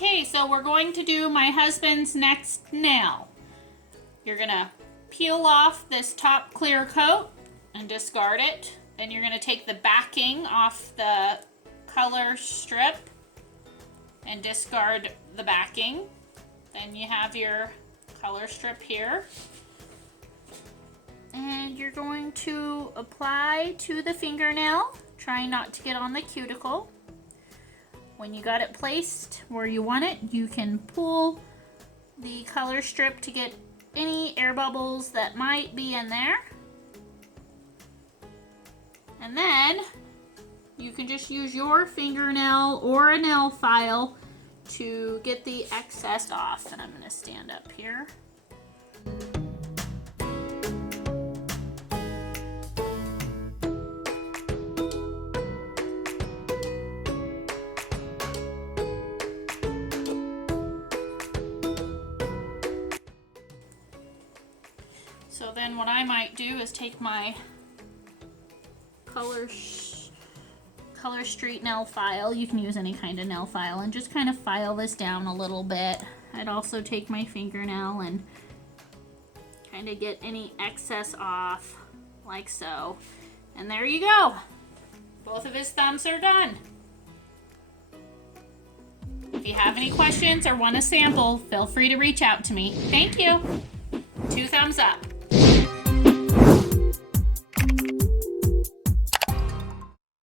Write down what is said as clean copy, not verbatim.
Okay, so we're going to do my husband's next nail. You're gonna peel off this top clear coat and discard it. Then you're gonna take the backing off the color strip and discard the backing. Then you have your color strip here. And you're going to apply to the fingernail, trying not to get on the cuticle. When you got it placed where you want it, you can pull the color strip to get any air bubbles that might be in there. And then you can just use your fingernail or a nail file to get the excess off. And I'm going to stand up here. So then what I might do is take my Color Street nail file. You can use any kind of nail file and just kind of file this down a little bit. I'd also take my fingernail and kind of get any excess off like so. And there you go. Both of his thumbs are done. If you have any questions or want a sample, feel free to reach out to me. Thank you. 2 thumbs up.